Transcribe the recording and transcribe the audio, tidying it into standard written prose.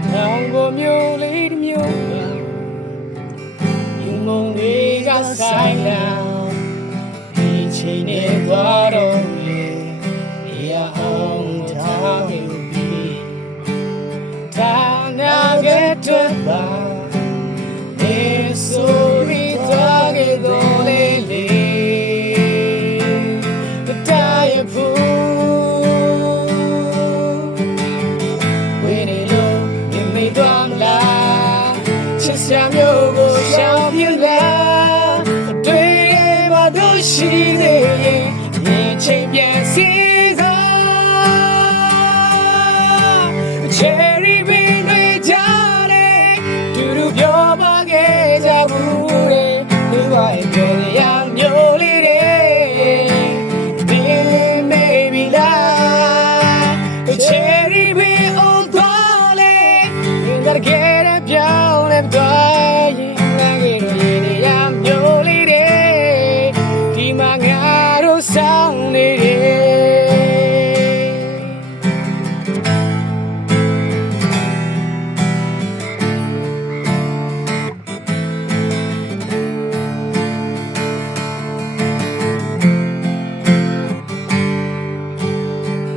ကိုမျိုးလေးမျိုးယူမုံတွေကဆိုင်လာဒီချိန်နဲ့သွားတော့လေနေရအောင်ထားခဲ့ပြီဒါနာခဲ့တော့ပါနေဆိုပြီးသွားခဲ့တော့လေလေတာရဖို့ချမ်းမျိုးကိုရှောင်ပြလာတွေ့မှတို့ရှိသေးရင်မြေချိန်ပြန်စီစား